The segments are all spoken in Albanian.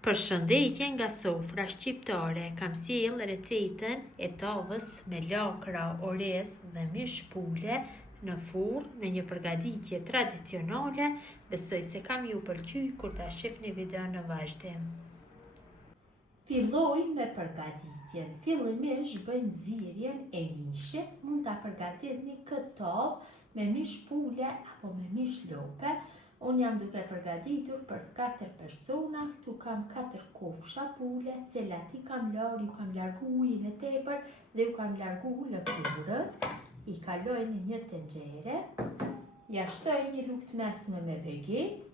Përshëndetje nga sofra shqiptare, kam sjell recetën e tavës me lakra, orez dhe mish pule në furrë në një përgatitje tradicionale. Besoj se kam ju pëlqy kur ta shihni videon në vazhdim. Filloj me përgatitjen. Fillimisht bëjmë zirjen e mishit. Mund ta përgatitni këtë tavë me mish pule apo me mish lope. Unë jam duke përgatitur për 4 persona, këtu kam 4 kofsha pule, cilat i kam largu ujin e tepër dhe ju kam largu lëkurën. I kaloj në një tenxhere, ja shtoj një lugë të mesme me veget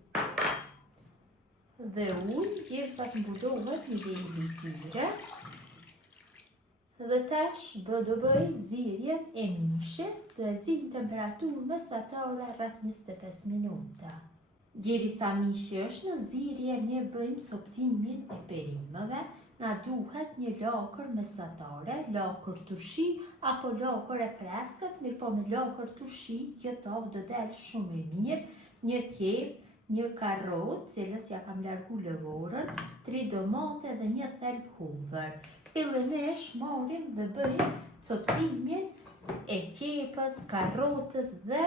dhe ujë, derisa të mbulohet niveli i tyre. Dhe tash do bëj zirjen e mishit, do e zi në temperaturë mesatare rreth 25 minuta. Derisa mishi është në zirje, ne bëjmë coptimin e perimëve. Na duhet një lakër mesatare, lakër turshi apo lakër e freskët, mirë po me lakër turshi, kjo tavë do del shumë e mirë. Një qep, një karrotë, cilës ja kam largu lëvorën, 3 domate dhe një thelb hudhër. Fillimisht marrim dhe bëjmë coptimin e qepës, karrotës dhe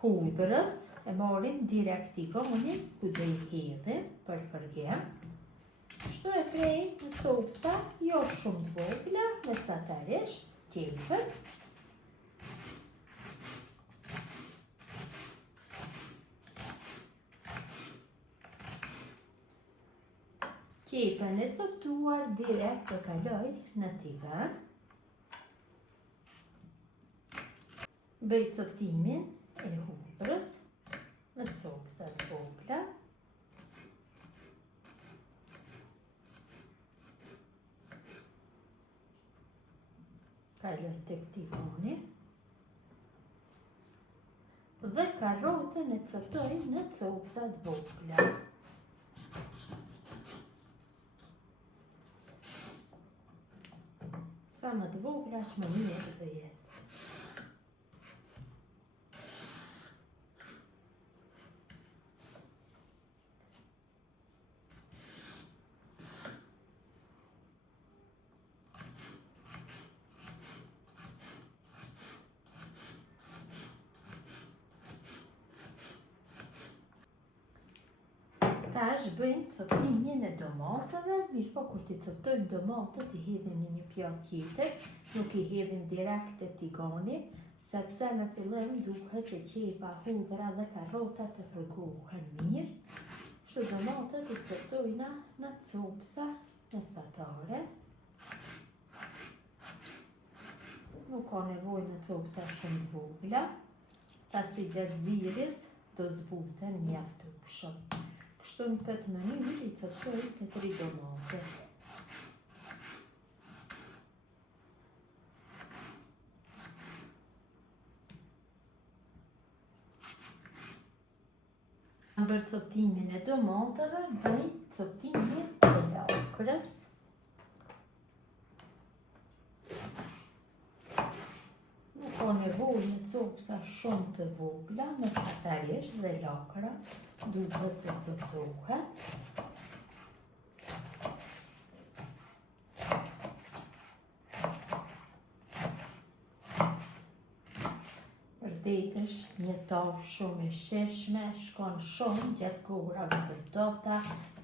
hudhërës. E marrim direkt tigonin, ku do i hedhim për fërgem. Kështu e prej në copsa, jo shumë të vogla, mesatarisht, qepën. Qepën e coptuar direkt e kaloj në tigan. Bëj coptimin e hudhërës në copsa të vogla. Kaloj tek tigoni. Dhe karrotën e coptoj në copsa të vogla. Sa më të vogla, aq më mirë do jetë. Tash bëjmë coptimin e domatëve, mirë po kur t'i coptojmë domatët i hedhim në një pjatë tjetër, nuk i hedhim direkt te tigoni, sepse në fillim duhet që qepa, hudhra dhe karrota të fërgohen mirë. Kështu domatët i coptojna në copsa mesatare. Nuk ka nevojë në copsa shumë të vogla, pasi gjatë zirjes do zbuten mjaftueshëm. Kështu në këtë mënyrë i coptoj të 3 domate. Në bërë coptimin e domateve, bëj coptimin e lakrës. Nuk ka nevojë në copsa shumë të vogla, mesatarisht dhe lakra duhet të coptohet. Është një tavë shumë e sheshme, shkon shumë gjatë kohërave të ftofta,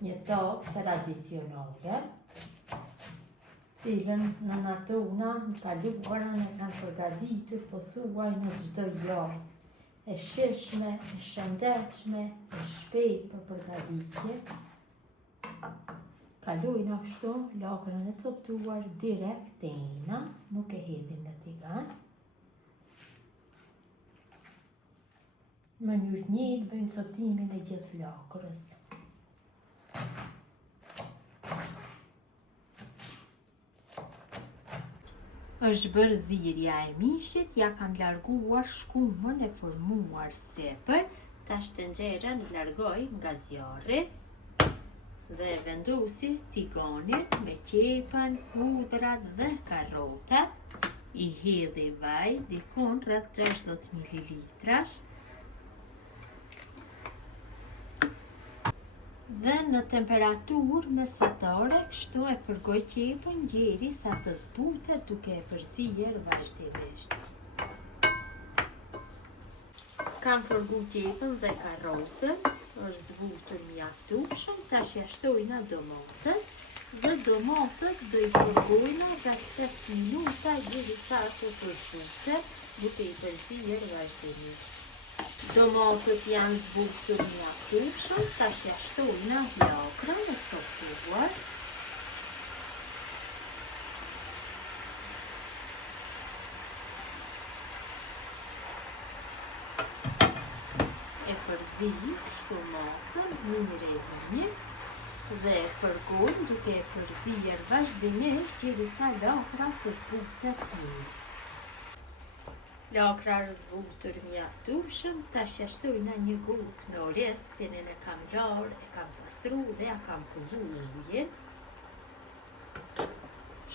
një tavë tradicionale, cilën nëna tona në kaluarën e kanë përgatitur pothuaj në çdo javë. E sheshme, e shëndetshme, e shpejt për përgatitje. Kalojna kështu lakrën e coptuar direkt te ina, nuk e hedhim në tigan. Në mënyrë të njëjtë bëjmë coptimin e gjithë lakrës. Është bërë zirja e mishit, ja kam larguar shkumën e formuar sepër. Tash tenxherën largoj nga zjarri dhe vendosi tigonin me qepën, hudhrat dhe karrotat. I hedhi vaj dikon rreth 60 ml. dhe në temperaturë mesatare, kështu e fërgoj qepën derisa të zbutet duke e përzierë vazhdimisht. Kam fërgu qepën dhe karotën, është zbutur mjaftueshëm, tash ja shtojna domatët dhe domatët do i fërgojna rreth 5 minuta derisa të zbuten duke i përzierë vazhdimisht. Domatët janë zbutur mjaftueshëm, tash ja shtojna lakrën e coptuar. E përzij kështu masën mirë e mirë dhe e fërgoj duke e përzierë vazhdimisht derisa lakra të zbutet mirë. Lakra është zbutur mjaftueshëm, tash ja shtojna një gotë me orez, cilën e kam larë, e kam pastru dhe ja kam kullu ujin.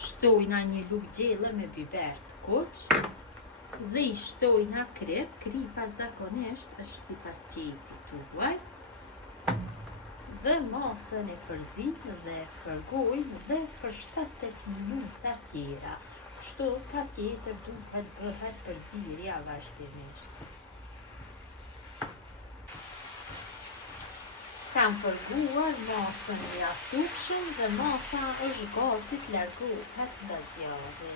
Shtojna një lugë gjelle me biber të kuq dhe i shtojna krip, kripa zakonisht është sipas qepit tuaj. Dhe masën e përzij dhe e fërgoj dhe për 7-8 minuta tjera. Kështu patjetër duhet bëhet përzierja vazhdimisht. Kam fërguar masën mjaftueshëm dhe masa është gati të largohet nga zjarri.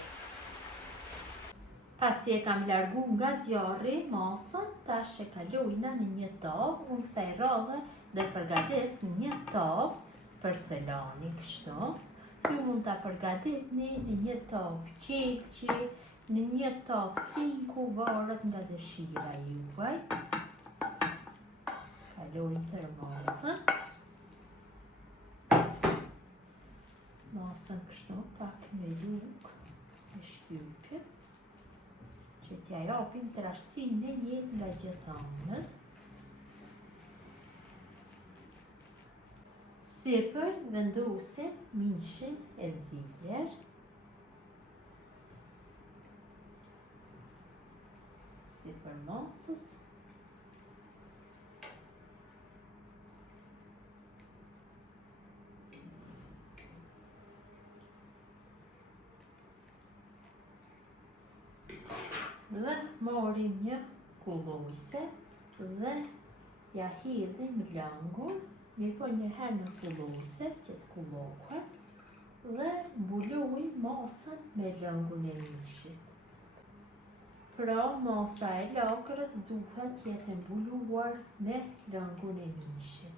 Pasi e kam largu nga zjarri masën, tash e kalojna në një tavë, unë kësaj radhe dhe përgatis një tavë porcelani kështu. Ju mund të përgatitni në një tavë qeqi, në një tavë cinku, varet nga dëshira juaj. Kalojmë tër masën. Masën kështu pak me lugë, me shtypje, që t'ja japim trashësinë e njëjtë nga gjithë anët. Sipër vendosim mishin e zier. Sipër masës. Dhe marrim një kullojse dhe ja hidhim langun. Mi po njëherë në kullojse që të kullohet dhe mbulojmë masën me langun e mishit. Pra masa e lakrës duhet jetë mbuluar me langun e mishit.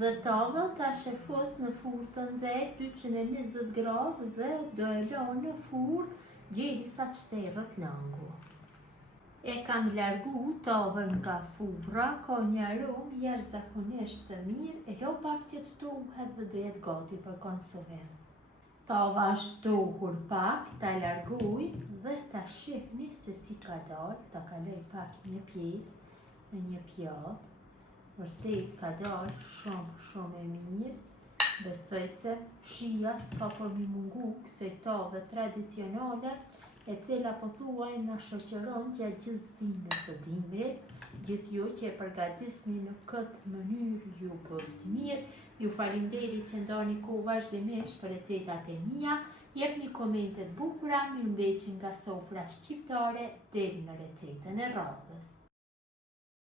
Dhe tavën tash e fus në furrë të nxehtë 220 gradë dhe do e la në furrë derisa të shterët langu. E kam largu tavën nga furra, ka një aromë jashtëzakonisht të mirë, e lo pak që të tohet dhe do jetë gati për konsumim. Tava është tohur pak, ta largoj dhe ta shihni se si ka dalë, ta kaloj pak një pjesë në një pjatë. Vërtet ka dalë shumë e mirë. Besoj se shija s'ka për mi mungu kësaj tave tradicionale, e cila po thuaj na shoqëron gjatë gjithë stinës së dimrit. Gjithë ju që e përgatisni në këtë mënyrë ju bëft mirë. Ju falenderit që ndani kohë vazhdimisht për recetat e mia. Jepni komente të bukura, mirëmbëjtje nga sofra shqiptare deri në recetën e radhës.